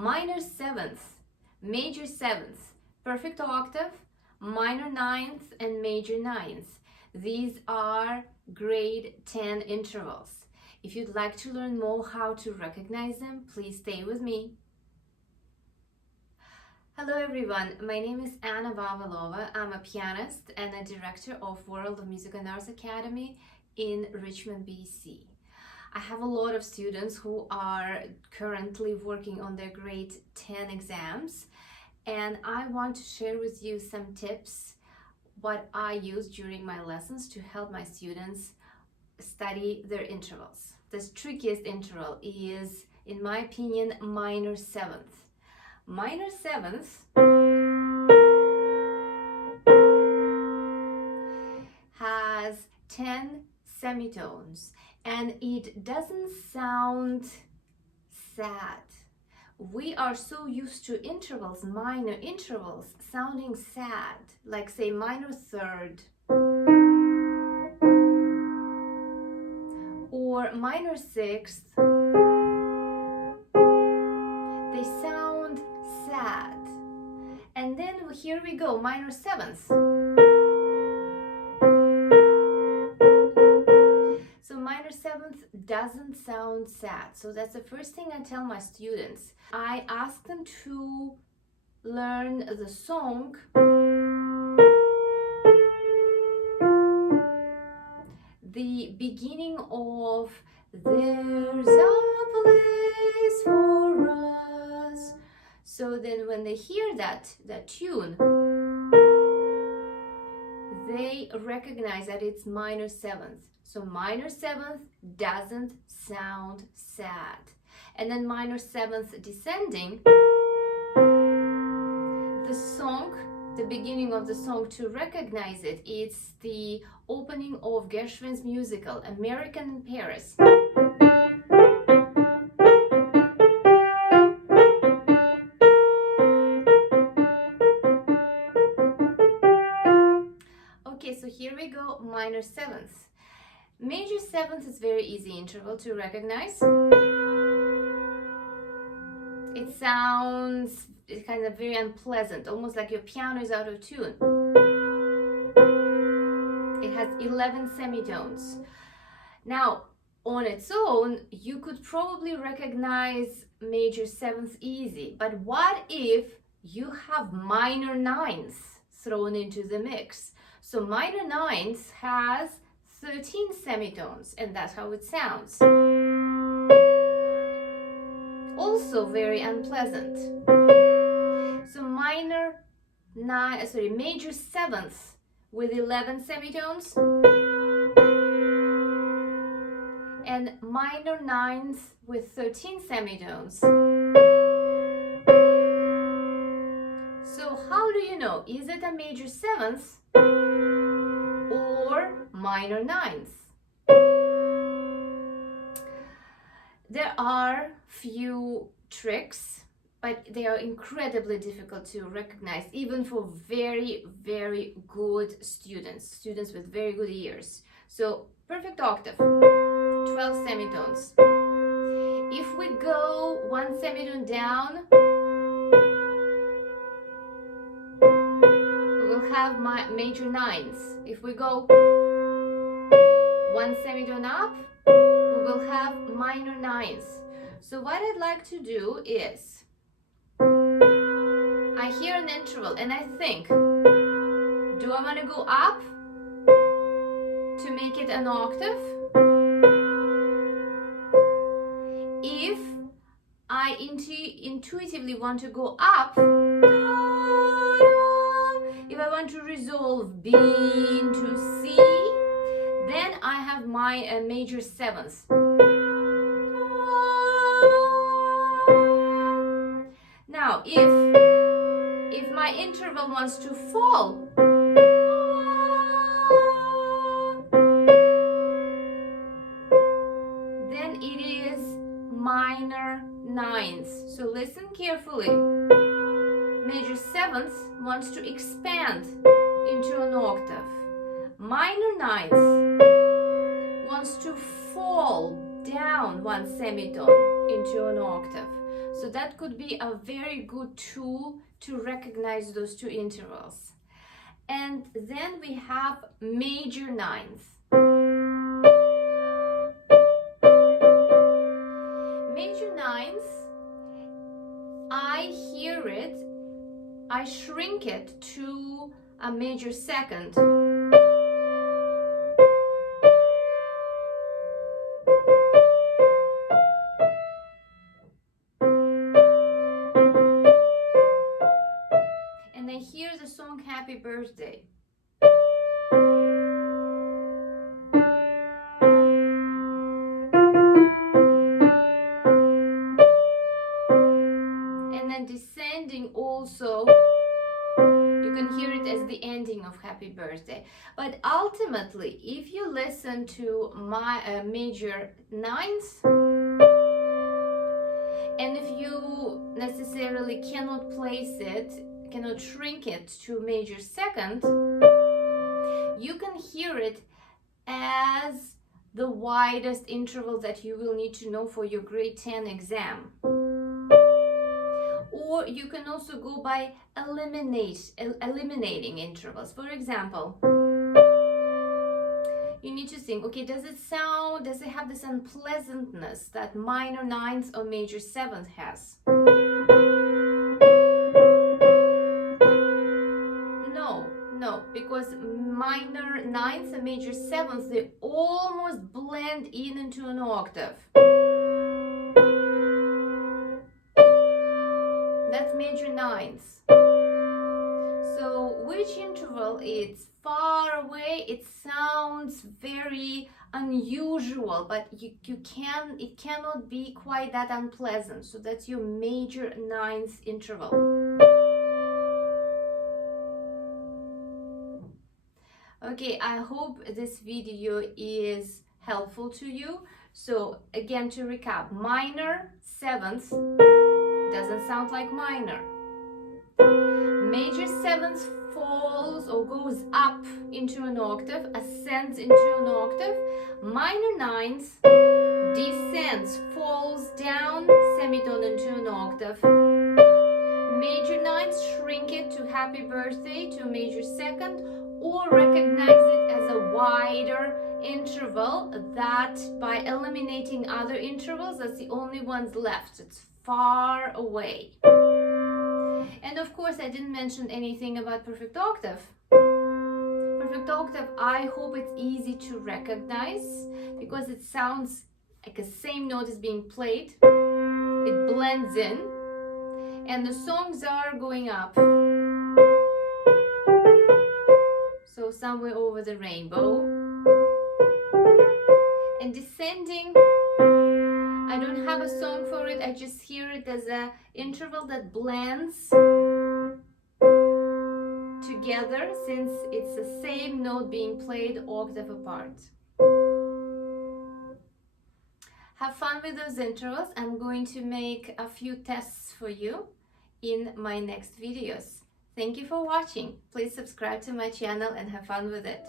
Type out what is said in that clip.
minor seventh, major seventh, perfect octave, minor ninth, and major ninth. These are grade 10 intervals. If you'd like to learn more how to recognize them, please stay with me. Hello everyone, my name is Anna Vavilova. I'm a pianist and a director of World of Music and Arts Academy in Richmond, BC. I have a lot of students who are currently working on their grade 10 exams, and I want to share with you some tips what I use during my lessons to help my students study their intervals. The trickiest interval is, in my opinion, minor seventh. Minor seventh has 10 semitones and it doesn't sound sad. We are so used to intervals, minor intervals, sounding sad, like say minor third or minor sixth. They sound sad. And then here we go, minor seventh. So minor seventh doesn't sound sad. So that's the first thing I tell my students. I ask them to learn the song the beginning of "There's a place for us." So then when they hear that tune, they recognize that it's minor seventh. So minor seventh doesn't sound sad. And then minor seventh descending, the song, the beginning of the song, to recognize it, it's the opening of Gershwin's musical American in Paris. Okay, so here we go, minor seventh. Major seventh is very easy interval to recognize. It sounds kind of very unpleasant, almost like your piano is out of tune. It has 11 semitones. Now, on its own, you could probably recognize major seventh easy, but what if you have minor ninths thrown into the mix? So minor ninths has 13 semitones, and that's how it sounds. Also very unpleasant. So major seventh with 11 semitones and minor ninth with 13 semitones. So how do you know? Is it a major seventh or minor ninth? There are few tricks, but they are incredibly difficult to recognize, even for very, very good students with very good ears. So perfect octave, 12 semitones. If we go one semitone down, we will have major ninths. If we go one semitone up, we will have minor ninths. So what I'd like to do is, I hear an interval and I think, do I want to go up to make it an octave? If I intuitively want to go up, if I want to resolve B into C, then I have my major seventh. Now, if my interval wants to fall, then it is minor ninths. So listen carefully. Major seventh wants to expand into an octave. Minor ninth wants to fall down one semitone into an octave. So that could be a very good tool to recognize those two intervals. And then we have major ninths. Major ninths, I hear it, I shrink it to a major second. And I hear the song Happy Birthday. And then descending also, you can hear it as the ending of Happy Birthday. But ultimately, if you listen to my major ninths, and if you necessarily cannot place it, cannot shrink it to major second, you can hear it as the widest interval that you will need to know for your grade 10 exam. Or you can also go by eliminating intervals. For example, you need to think, okay, does it have this unpleasantness that minor ninth or major seventh has? No, because minor ninths and major sevenths, they almost blend into an octave. That's major ninths. So which interval is far away? It sounds very unusual, but it cannot be quite that unpleasant. So that's your major ninth interval. Okay, I hope this video is helpful to you. So again, to recap, minor sevenths doesn't sound like minor. Major sevenths falls or goes up into an octave, ascends into an octave. Minor ninths descends, falls down, semitone into an octave. Major ninths shrink it to Happy Birthday, to major second, or recognize it as a wider interval that by eliminating other intervals, that's the only ones left. It's far away. And of course, I didn't mention anything about perfect octave. Perfect octave, I hope it's easy to recognize because it sounds like the same note is being played. It blends in, and the songs are going up. So somewhere over the rainbow. And descending, I don't have a song for it, I just hear it as an interval that blends together since it's the same note being played octave apart. Have fun with those intervals. I'm going to make a few tests for you in my next videos. Thank you for watching. Please subscribe to my channel and have fun with it.